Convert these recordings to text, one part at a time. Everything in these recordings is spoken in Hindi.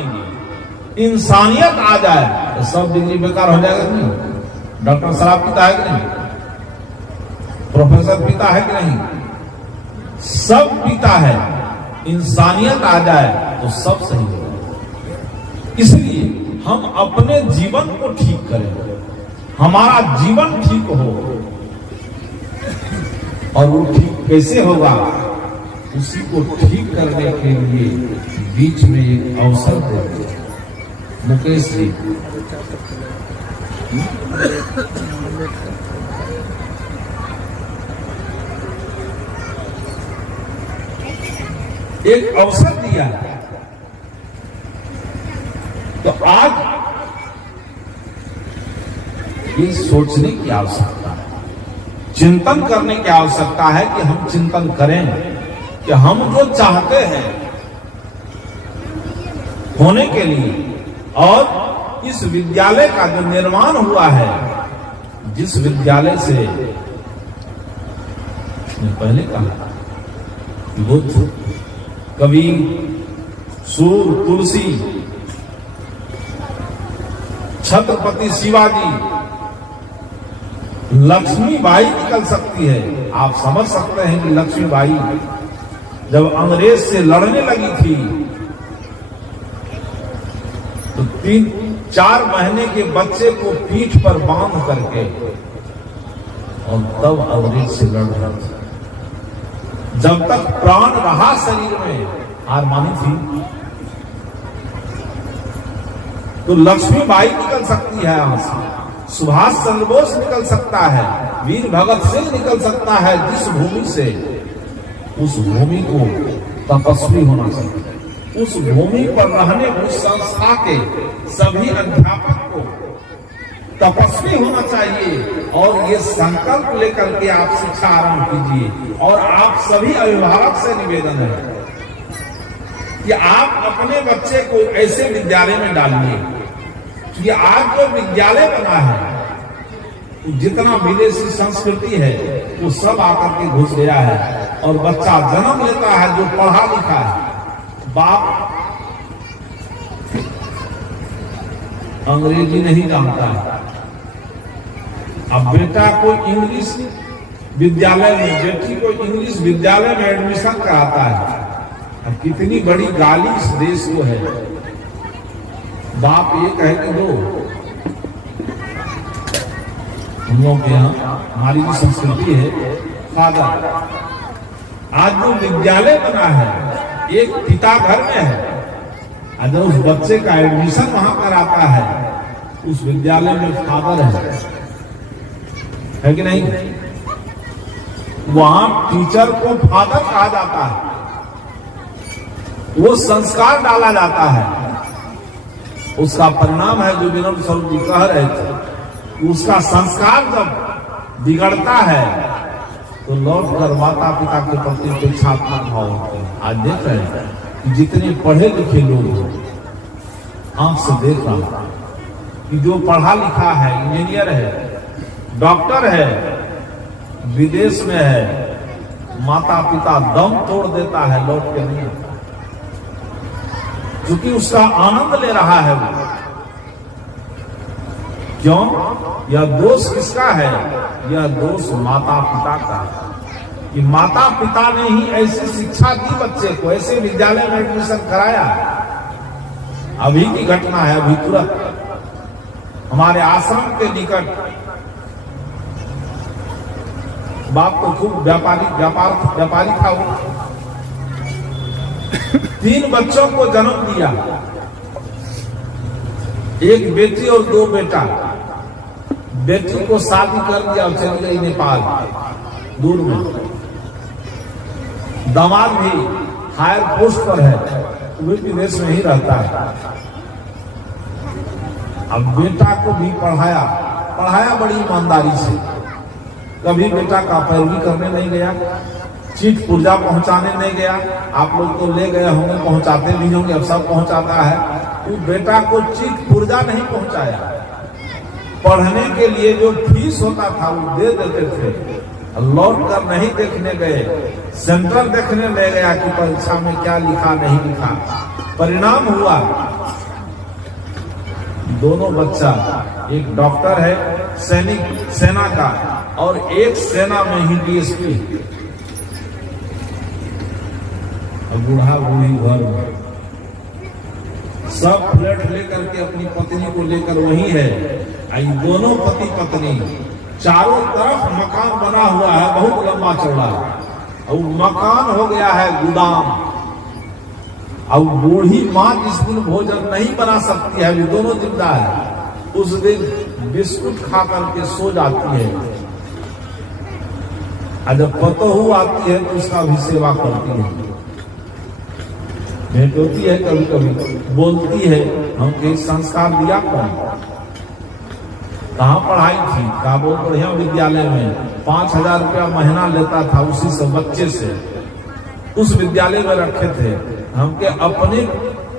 आएंगी, इंसानियत आ जाए तो सब डिग्री बेकार हो जाएगा कि नहीं? डॉक्टर शराब पीता है कि नहीं? प्रोफेसर पीता है कि नहीं? सब पीता है। इंसानियत आ जाए तो सब सही होगा। इसलिए हम अपने जीवन को ठीक करें, हमारा जीवन ठीक हो। और वो ठीक कैसे होगा, उसी को ठीक करने के लिए बीच में एक अवसर दे। मुकेश जी, एक अवसर दिया, तो आज ये सोचने की आवश्यकता है, चिंतन करने की आवश्यकता है कि हम चिंतन करें कि हम जो चाहते हैं होने के लिए, और इस विद्यालय का जो निर्माण हुआ है, जिस विद्यालय से पहले कहा बुद्ध, कबीर, सूर, तुलसी, छत्रपति शिवाजी, लक्ष्मीबाई निकल सकती है। आप समझ सकते हैं कि लक्ष्मीबाई जब अंग्रेज से लड़ने लगी थी तो 3-4 महीने के बच्चे को पीठ पर बांध करके और तब अंग्रेज से लड़ रहा था। जब तक प्राण रहा शरीर में, हार मानी थी। तो लक्ष्मीबाई निकल सकती है यहां से, सुभाष चंद्र बोस निकल सकता है, वीर भगत सिंह निकल सकता है। जिस भूमि से, उस भूमि को तपस्वी होना चाहिए। उस भूमि पर रहने, उस संस्था के सभी अध्यापक को तपस्वी होना चाहिए। और ये संकल्प लेकर के आप शिक्षा आरंभ कीजिए। और आप सभी अभिभावक से निवेदन है कि आप अपने बच्चे को ऐसे विद्यालय में डालिए कि आज जो विद्यालय बना है, जितना विदेशी संस्कृति है वो सब आकर के घुस गया है। और बच्चा जन्म लेता है जो पढ़ा लिखा है, बाप अंग्रेजी नहीं जानता है। अब बेटा को इंग्लिश विद्यालय में, बेटी को इंग्लिश विद्यालय में एडमिशन कराता है। अब कितनी बड़ी गाली इस देश को है। बाप ये कहे कि दो, हम लोग के यहाँ हमारी जो संस्कृति है, फादर। आज जो विद्यालय बना है, एक पिता घर में है, अगर उस बच्चे का एडमिशन वहां पर आता है, उस विद्यालय में फादर है कि नहीं? वहां टीचर को फादर कहा जाता है। वो संस्कार डाला जाता है। उसका परिणाम है जो विनोद स्वरूप जी कह रहे थे, उसका संस्कार जब बिगड़ता है तो लौट कर माता पिता के प्रति अपेक्षात्मक भाव होते हैं। आज देख रहे हैं जितने पढ़े लिखे लोग, आंख से देख रहा कि जो पढ़ा लिखा है, इंजीनियर है, डॉक्टर है, विदेश में है, माता पिता दम तोड़ देता है, लौट के नहीं आता, क्योंकि उसका आनंद ले रहा है वो। क्यों? यह दोष किसका है? यह दोष माता पिता का है कि माता पिता ने ही ऐसी शिक्षा दी बच्चे को, ऐसे विद्यालय में एडमिशन कराया। अभी की घटना है, अभी तुरंत हमारे आश्रम के निकट बाप को खूब व्यापारी था वो, 3 बच्चों को जन्म दिया, एक बेटी और 2 बेटा। बेटी को शादी कर दिया और चली गई नेपाल, दूर में। दामाद भी हायर पोस्ट पर है, वो भी विदेश में ही रहता है। अब बेटा को भी पढ़ाया बड़ी ईमानदारी से। कभी बेटा का पैरवी करने नहीं गया, चीट पुर्जा पहुंचाने नहीं गया। आप लोग तो ले गए होंगे, पहुंचाते भी होंगे, अब सब पहुंचाता है। वो बेटा को चीट पुर्जा नहीं पहुंचाया। पढ़ने के लिए जो फीस होता था वो दे देते थे, लौट कर नहीं देखने गए। सेंटर देखने ले गया कि परीक्षा में क्या लिखा नहीं लिखा। परिणाम हुआ दोनों बच्चा, एक डॉक्टर है सैनिक सेना का और एक सेना में ही डीएसपी, बूढ़ा बूढ़ी घर में सब फ्लैट लेकर के अपनी पत्नी को लेकर वही है। ये दोनों पति पत्नी, चारों तरफ मकान बना हुआ है, बहुत लंबा चौड़ा, और मकान हो गया है गुदाम। और बूढ़ी माँ जिस दिन भोजन नहीं बना सकती है, वे दोनों जिंदा है, उस दिन बिस्कुट खा करके सो जाती है, और जब पतोहू आती है तो उसका भी सेवा करती है, भेंट होती है, कभी कभी बोलती है, हमके संस्कार दिया कौन, कहाँ पढ़ाई थी, कहा बहुत बढ़िया विद्यालय में 5,000 रुपया महीना लेता था, उसी से बच्चे से उस विद्यालय में रखे थे। हमके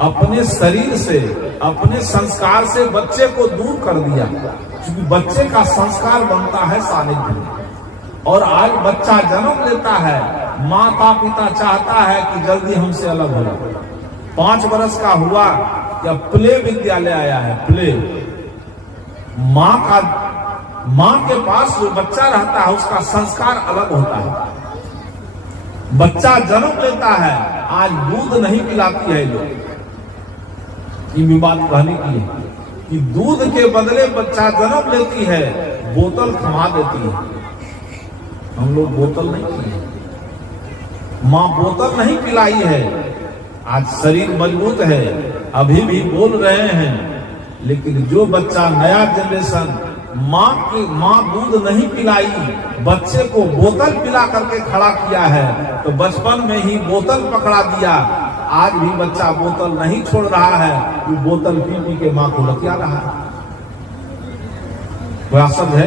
अपने शरीर से, अपने संस्कार से बच्चे को दूर कर दिया, क्योंकि बच्चे का संस्कार बनता है सानिध्य। और आज बच्चा जन्म लेता है, माता पिता चाहता है कि जल्दी हमसे अलग हो जाए। 5 वर्ष का हुआ या प्ले विद्यालय आया है, प्ले, माँ के पास जो बच्चा रहता है उसका संस्कार अलग होता है। बच्चा जन्म लेता है, आज दूध नहीं पिलाती है लोग, ये बात कहने की है कि दूध के बदले बच्चा जन्म लेती है, बोतल थमा देती है। हम लोग बोतल नहीं पिए, माँ बोतल नहीं पिलाई है। आज शरीर मजबूत है, अभी भी बोल रहे हैं, लेकिन जो बच्चा नया जनरेशन माँ दूध नहीं पिलाई, बच्चे को बोतल पिला करके खड़ा किया है, तो बचपन में ही बोतल पकड़ा दिया। आज भी बच्चा बोतल नहीं छोड़ रहा है, वो बोतल पी पी के माँ को लतिया रहा है। वह सब है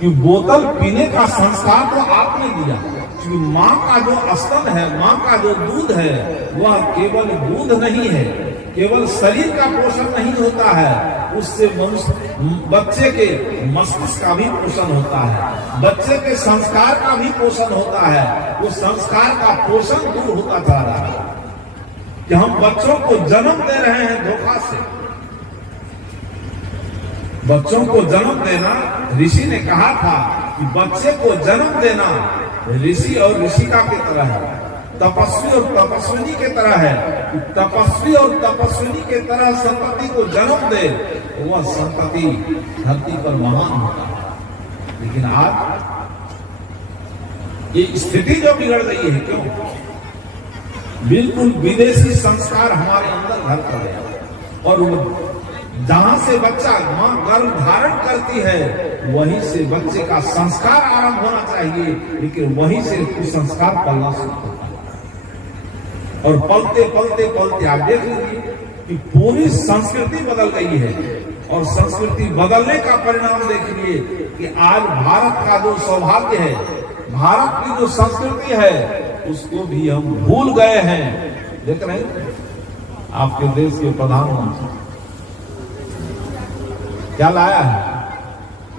कि बोतल पीने का संस्कार तो आपने दिया, क्योंकि माँ का जो स्तन है, माँ का जो दूध है, वह केवल दूध नहीं है, केवल शरीर का पोषण नहीं होता है, उससे बच्चे के मस्तिष्क का भी पोषण होता है, बच्चे के संस्कार का भी पोषण होता है। उस संस्कार का पोषण दूर होता जा रहा है कि हम बच्चों को जन्म दे रहे हैं धोखा से। बच्चों को जन्म देना, ऋषि ने कहा था कि बच्चे को जन्म देना ऋषि और ऋषिका की तरह है, तपस्वी और तपस्विनी के तरह है। तपस्वी और तपस्विनी के तरह संतति को जन्म दे, वह संतति धरती पर महान होता है। लेकिन आज ये स्थिति जो बिगड़ गई है, क्यों? बिल्कुल विदेशी संस्कार हमारे अंदर घर कर गया, और जहां से बच्चा मां गर्भ धारण करती है, वहीं से बच्चे का संस्कार आरंभ होना चाहिए, लेकिन वहीं से कुसंस्कार पलना शुरू होता है। और पलते पलते पलते आप देख लीजिए कि पूरी संस्कृति बदल गई है, और संस्कृति बदलने का परिणाम देखिए कि आज भारत का जो सौभाग्य है, भारत की जो संस्कृति है, उसको भी हम भूल गए हैं। देख रहे हैं आपके देश के प्रधानमंत्री क्या लाया है,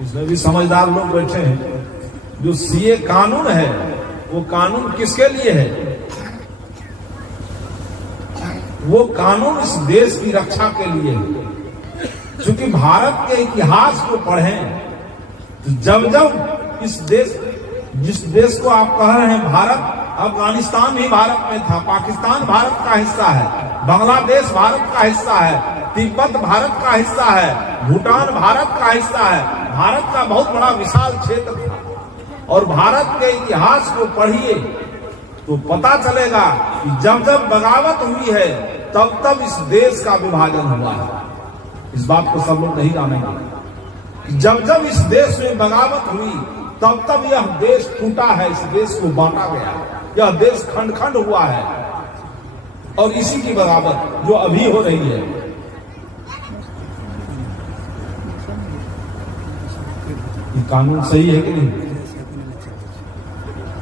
इसमें भी समझदार लोग बैठे हैं। जो सीए कानून है, वो कानून किसके लिए है? वो कानून इस देश की रक्षा के लिए है। क्योंकि भारत के इतिहास को पढ़ें, तो जब जब इस देश, जिस देश को आप कह रहे हैं भारत, अफगानिस्तान भी भारत में था, पाकिस्तान भारत का हिस्सा है, बांग्लादेश भारत का हिस्सा है, तिब्बत भारत का हिस्सा है, भूटान भारत का हिस्सा है। भारत का बहुत बड़ा विशाल क्षेत्र था। और भारत के इतिहास को पढ़िए तो पता चलेगा कि जब जब बगावत हुई है, तब तब इस देश का विभाजन हुआ है। इस बात को सब लोग नहीं जानेंगे। जब जब इस देश में बगावत हुई, तब तब यह देश टूटा है, इस देश को बांटा गया, यह देश खंड खंड हुआ है। और इसी की बगावत जो अभी हो रही है, ये कानून सही है कि नहीं?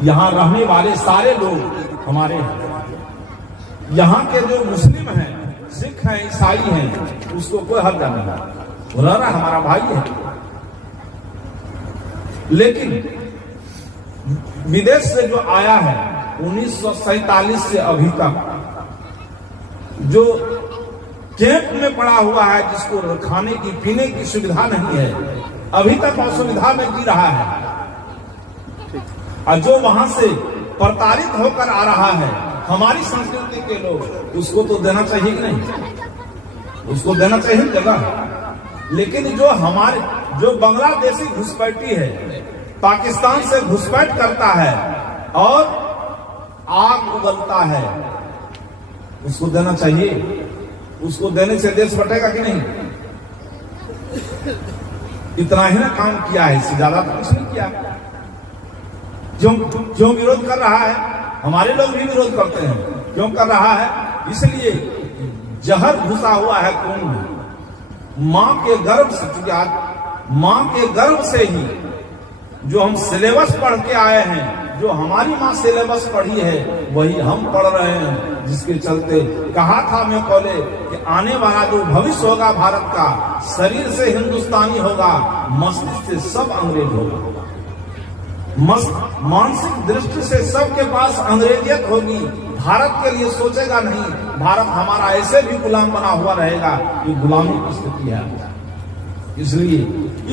यहां रहने वाले सारे लोग हमारे हैं। यहां के जो मुस्लिम हैं, सिख हैं, ईसाई हैं, उसको कोई हर्ज नहीं है, वो रह रहा हमारा भाई है। लेकिन विदेश से जो आया है 1947 से अभी तक, जो कैंप में पड़ा हुआ है, जिसको खाने की पीने की सुविधा नहीं है, अभी तक असुविधा में जी रहा है, और जो वहां से प्रताड़ित होकर आ रहा है हमारी संस्कृति के लोग, उसको तो देना चाहिए कि नहीं? उसको देना चाहिए जगह। लेकिन जो बांग्लादेशी घुसपैठी है, पाकिस्तान से घुसपैठ करता है और आग उगलता है, उसको देना चाहिए। उसको देने से देश बटेगा कि नहीं? इतना ही ना काम किया है, इससे ज्यादा तो कुछ नहीं किया। क्यों विरोध कर रहा है? हमारे लोग भी विरोध करते हैं। क्यों कर रहा है? इसलिए जहर घुसा हुआ है खून में। मां के गर्भ से, क्योंकि आज मां के गर्भ से ही जो हम सिलेबस पढ़ के आए हैं, जो हमारी मां सिलेबस पढ़ी है, वही हम पढ़ रहे हैं। जिसके चलते कहा था मैं पहले कि आने वाला जो भविष्य होगा भारत का, शरीर से हिंदुस्तानी होगा, मस्तिष्क से सब अंग्रेज होगा। मानसिक दृष्टि से सबके पास अंग्रेजियत होगी, भारत के लिए सोचेगा नहीं। भारत हमारा ऐसे भी गुलाम बना हुआ रहेगा कि गुलामी की स्थिति है। इसलिए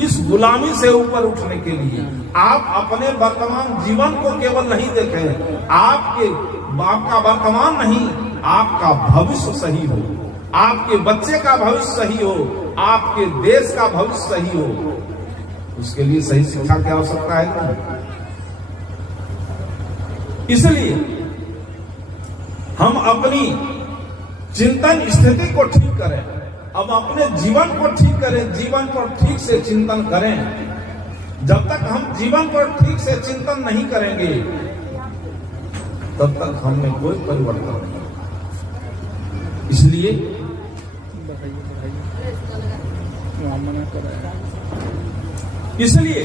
इस गुलामी से ऊपर उठने के लिए आप अपने वर्तमान जीवन को केवल नहीं देखें, आपका वर्तमान नहीं, आपका भविष्य सही हो, आपके बच्चे का भविष्य सही हो, आपके देश का भविष्य सही हो। उसके लिए सही शिक्षा की आवश्यकता है। इसलिए हम अपनी चिंतन स्थिति को ठीक करें, अब अपने जीवन को ठीक करें, जीवन पर ठीक से चिंतन करें। जब तक हम जीवन पर ठीक से चिंतन नहीं करेंगे, तब तक हम में कोई परिवर्तन नहीं। इसलिए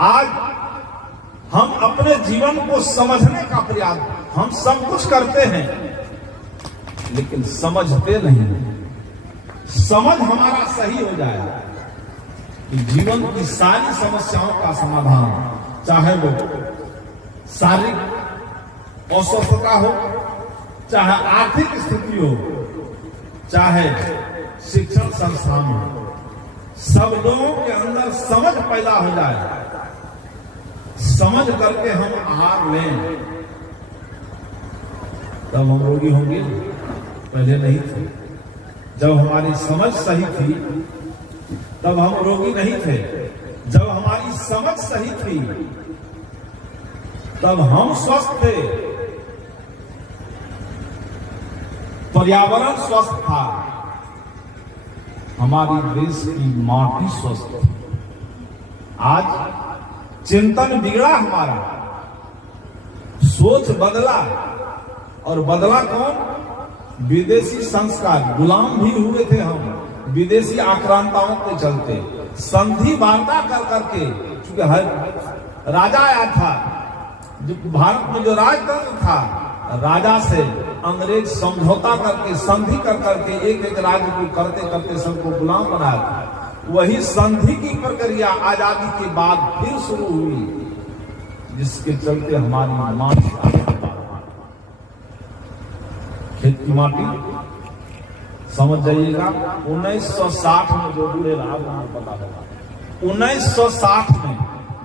आज हम अपने जीवन को समझने का प्रयास, हम सब कुछ करते हैं लेकिन समझते नहीं। समझ हमारा सही हो जाए कि जीवन की सारी समस्याओं का समाधान, चाहे वो शारीरिक अस्वस्थता हो, चाहे आर्थिक स्थिति हो, चाहे शिक्षण संस्थान हो, सब लोगों के अंदर समझ पैदा हो जाए। समझ करके हम आहार लें, तब हम रोगी होंगे। पहले नहीं थे। जब हमारी समझ सही थी तब हम रोगी नहीं थे। जब हमारी समझ सही थी तब हम स्वस्थ थे, पर्यावरण स्वस्थ था, हमारी देश की माटी स्वस्थ थी। आज चिंतन बिगड़ा, हमारा सोच बदला, और बदला कौन? विदेशी संस्कार। गुलाम भी हुए थे हम विदेशी आक्रांताओं के चलते, संधि वार्ता कर करके। क्योंकि हर राजा आया था, जो भारत में जो राजतंत्र था, राजा से अंग्रेज समझौता करके, संधि कर करके एक एक राज्य को करते करते सबको गुलाम बनाया था। वही संधि की प्रक्रिया आजादी के बाद फिर शुरू हुई, जिसके चलते हमारी माटी, खेत की माटी, समझ जाइएगा। 1960 में जो बूढ़े राज पता होगा, 1960 में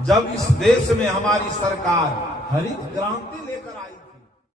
जब इस देश में हमारी सरकार हरित क्रांति